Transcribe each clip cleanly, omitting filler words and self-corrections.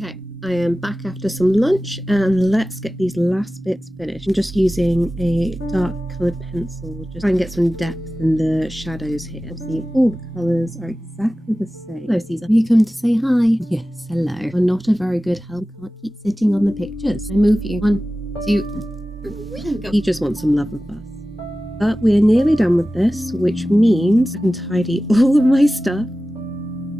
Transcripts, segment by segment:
Okay, I am back after some lunch and let's get these last bits finished. I'm just using a dark coloured pencil, just try and get some depth in the shadows here. See, all the colours are exactly the same. Hello, Caesar. Have you come to say hi? Yes, hello. You're not a very good help. Can't keep sitting on the pictures. I move you. 1, 2, 3. Go. He just wants some love and fuss. But we're nearly done with this, which means I can tidy all of my stuff.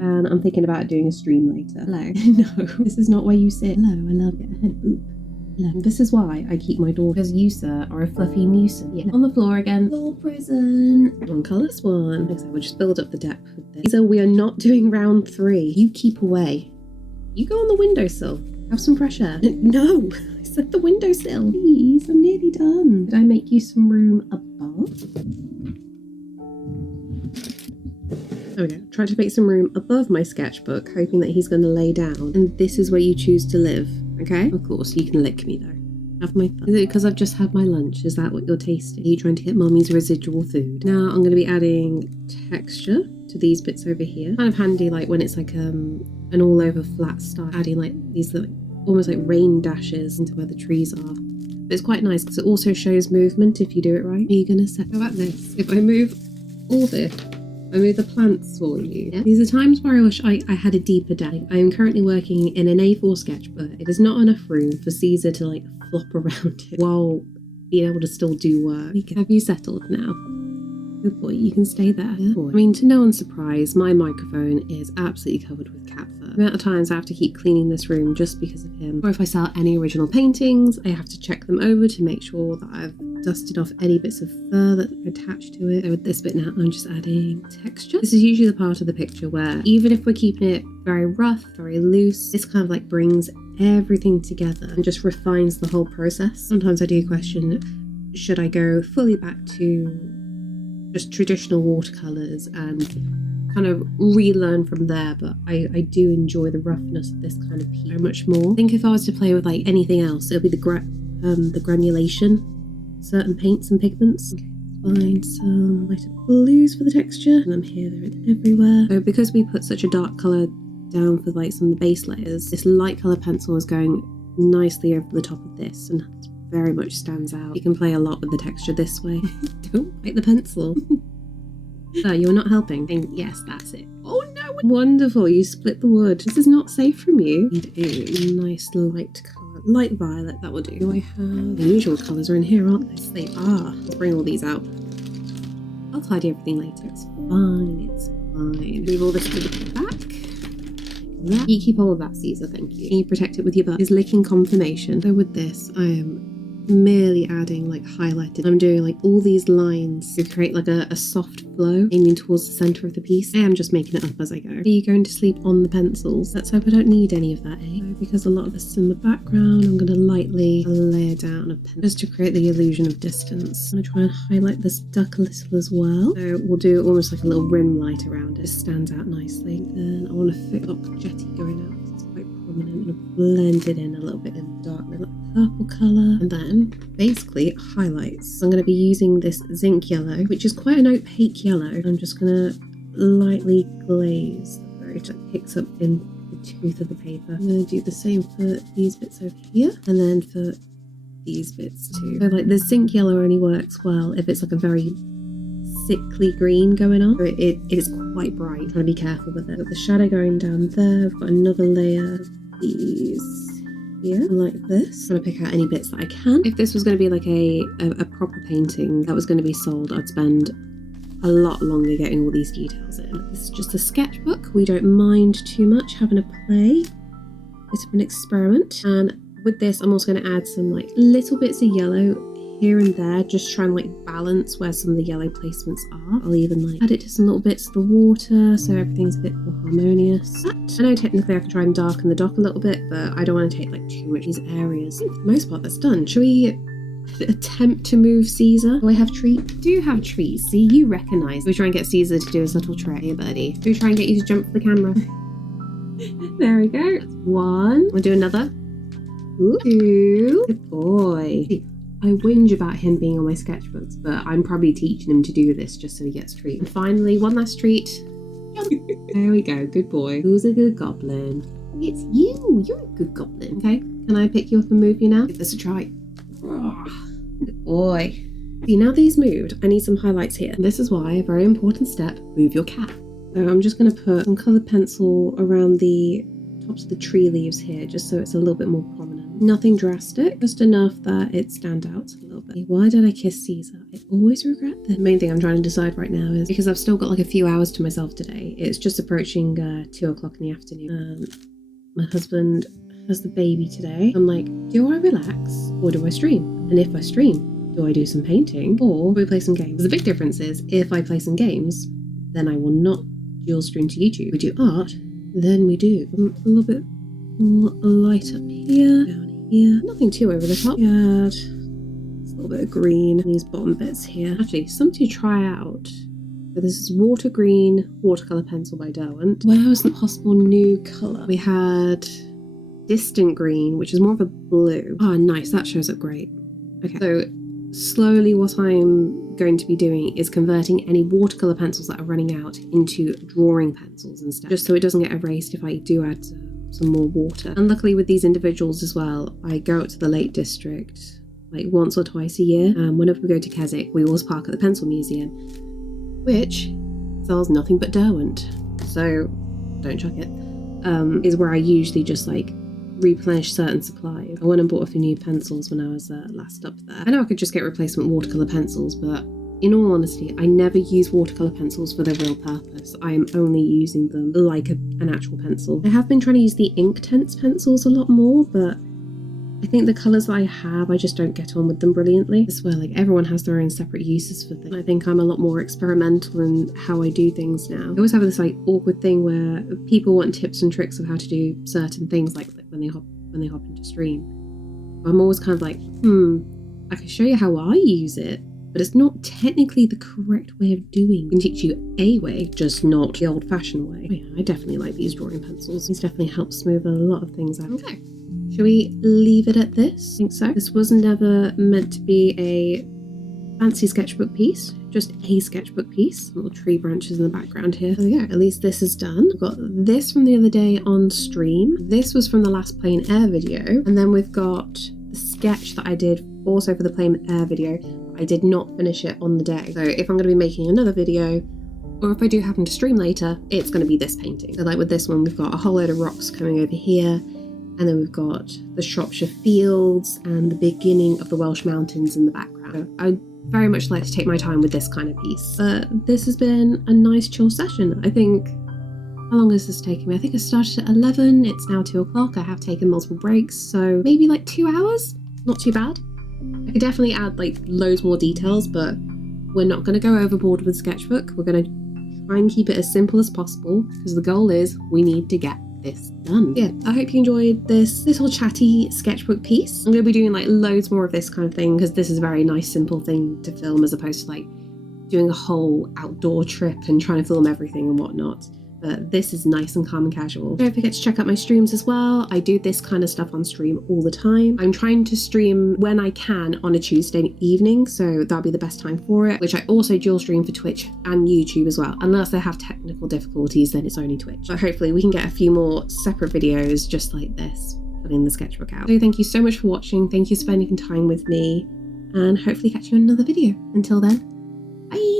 And I'm thinking about doing a stream later. Hello. No, this is not where you sit. Hello, I love it. Head boop. Hello. This is why I keep my door, because you, sir, are a fluffy nuisance. Yeah. On the floor again. Floor prison. On colour this one. Like I said, we'll just build up the depth with this. So we are not doing round 3. You keep away. You go on the windowsill. Have some fresh air. No, I said the windowsill. Please, I'm nearly done. Did I make you some room above? There we go. Try to make some room above my sketchbook, hoping that he's going to lay down. And this is where you choose to live, okay? Of course, you can lick me though. Have my thumb. Is it because I've just had my lunch? Is that what you're tasting? Are you trying to get Mummy's residual food? Now I'm going to be adding texture to these bits over here. Kind of handy, like when it's like an all over flat style. Adding like these like almost like rain dashes into where the trees are. But it's quite nice because it also shows movement if you do it right. Are you going to say, how about this? If I move all this, I move the plants for you. Yeah. These are times where I wish I had a deeper day. I am currently working in an A4 sketchbook. It is not enough room for Caesar to like flop around it while being able to still do work. Have you settled now? Good boy, you can stay there. Good boy. I mean, to no one's surprise, my microphone is absolutely covered with cat fur. The amount of times I have to keep cleaning this room just because of him. Or if I sell any original paintings, I have to check them over to make sure that I've dusted off any bits of fur that are attached to it. So with this bit now, I'm just adding texture. This is usually the part of the picture where even if we're keeping it very rough, very loose, this kind of like brings everything together and just refines the whole process. Sometimes I do question, should I go fully back to just traditional watercolours and kind of relearn from there, but I do enjoy the roughness of this kind of piece so much more. I think if I was to play with like anything else, it'll be the granulation, certain paints and pigments. Okay, find some lighter blues for the texture, and I'm here, there, and everywhere. So because we put such a dark colour down for like some of the base layers, this light colour pencil is going nicely over the top of this, and that's very much stands out. You can play a lot with the texture this way. Don't bite the pencil. So you're not helping. Yes, that's it. Oh no! Wonderful, you split the wood. This is not safe from you. Need a nice light colour. Light violet, that will do. Do I have... The usual colours are in here, aren't they? They are. I'll bring all these out. I'll tidy everything later. It's fine, it's fine. Move all this to the back. You keep all of that, Caesar, thank you. Can you protect it with your butt? Is licking confirmation. So with this, I am merely adding like highlighted. I'm doing like all these lines to create like a soft flow aiming towards the center of the piece. I am just making it up as I go. Are you going to sleep on the pencils? Let's hope I don't need any of that, eh? So because a lot of this is in the background, I'm going to lightly layer down a pen just to create the illusion of distance. I'm going to try and highlight this duck a little as well. So we'll do almost like a little rim light around it. It stands out nicely. Then I want to fix up jetty going out. It's quite prominent and blend it in a little bit in the darkness. Purple colour, and then basically highlights. I'm going to be using this zinc yellow, which is quite an opaque yellow. I'm just going to lightly glaze the very it picks up in the tooth of the paper. I'm going to do the same for these bits over here, and then for these bits too. So like the zinc yellow only works well if it's like a very sickly green going on. So it is quite bright. I'm trying to be careful with it. Got the shadow going down there. I've got another layer of these here, like this. I'm gonna pick out any bits that I can. If this was going to be like a proper painting that was going to be sold, I'd spend a lot longer getting all these details in. This is just a sketchbook. We don't mind too much having a play. It's an experiment. And with this, I'm also going to add some like little bits of yellow here and there, just try and like balance where some of the yellow placements are. I'll even like add it to some little bits of the water so everything's a bit more harmonious. But I know technically I can try and darken the dock a little bit, but I don't want to take like too much of these areas. I think for the most part that's done. Shall we attempt to move Caesar? Do I have treats? Do have treats. See, you recognise. We try and get Caesar to do his little trick. Hey buddy. Do we try and get you to jump for the camera? There we go. That's one. We'll do another. Ooh. Two. Good boy. I whinge about him being on my sketchbooks, but I'm probably teaching him to do this just so he gets treat. And finally, one last treat. There we go, good boy. Who's a good goblin? it's you. You're a good goblin. Okay, can I pick you up and move you now? Give this a try. Oh, good boy. See, now that he's moved, I need some highlights here. This is why a very important step, move your cat. So I'm just going to put some coloured pencil around the tops of the tree leaves here, just so it's a little bit more prominent. Nothing drastic, just enough that it stands out a little bit. Why did I kiss Caesar? I always regret that. The main thing I'm trying to decide right now is, because I've still got like a few hours to myself today, it's just approaching 2 o'clock in the afternoon. My husband has the baby today. I'm like, do I relax or do I stream? And if I stream, do I do some painting or do we play some games? The big difference is, if I play some games, then I will not dual stream to YouTube. If we do art, then we do. A little bit light up here, down here. Nothing too over the top. Add a little bit of green in these bottom bits here. Actually, something to try out. So this is Water Green Watercolour Pencil by Derwent. Where was the possible new colour? We had Distant Green, which is more of a blue. Oh, nice. That shows up great. Okay, so slowly what I'm going to be doing is converting any watercolour pencils that are running out into drawing pencils instead, just so it doesn't get erased if I do add some more water. And luckily with these individuals as well, I go out to the Lake District like once or twice a year. Whenever we go to Keswick, we always park at the Pencil Museum, which sells nothing but Derwent, so don't chuck it. Is where I usually just like replenish certain supplies. I went and bought a few new pencils when I was last up there. I know I could just get replacement watercolour pencils, but in all honesty, I never use watercolour pencils for their real purpose. I am only using them like an actual pencil. I have been trying to use the Inktense pencils a lot more, but I think the colours that I have, I just don't get on with them brilliantly. I swear, like, everyone has their own separate uses for things. I think I'm a lot more experimental in how I do things now. I always have this like awkward thing where people want tips and tricks of how to do certain things, like when they hop into stream. I'm always kind of like, I can show you how I use it, but it's not technically the correct way of doing. I can teach you a way, just not the old-fashioned way. Oh yeah, I definitely like these drawing pencils. These definitely help smooth a lot of things out. Okay. Should we leave it at this? I think so. This was never meant to be a fancy sketchbook piece, just a sketchbook piece. Little tree branches in the background here. There we go. At least this is done. We've got this from the other day on stream. This was from the last Plain Air video. And then we've got the sketch that I did also for the Plain Air video. I did not finish it on the day. So if I'm going to be making another video, or if I do happen to stream later, it's going to be this painting. So like with this one, we've got a whole load of rocks coming over here. And then we've got the Shropshire Fields and the beginning of the Welsh Mountains in the background. So I very much like to take my time with this kind of piece. But this has been a nice chill session. I think, how long has this taken me? I think I started at 11, it's now 2 o'clock. I have taken multiple breaks, so maybe like 2 hours? Not too bad. I could definitely add like loads more details, but we're not going to go overboard with Sketchbook. We're going to try and keep it as simple as possible, because the goal is we need to get this done. Yeah, I hope you enjoyed this little chatty sketchbook piece. I'm going to be doing like loads more of this kind of thing, because this is a very nice simple thing to film, as opposed to like doing a whole outdoor trip and trying to film everything and whatnot. But this is nice and calm and casual. Don't forget to check out my streams as well. I do this kind of stuff on stream all the time. I'm trying to stream when I can on a Tuesday evening, so that'll be the best time for it, which I also dual stream for Twitch and YouTube as well. Unless I have technical difficulties, then it's only Twitch. But hopefully we can get a few more separate videos just like this, putting the sketchbook out. So thank you so much for watching. Thank you for spending time with me, and hopefully catch you in another video. Until then, bye!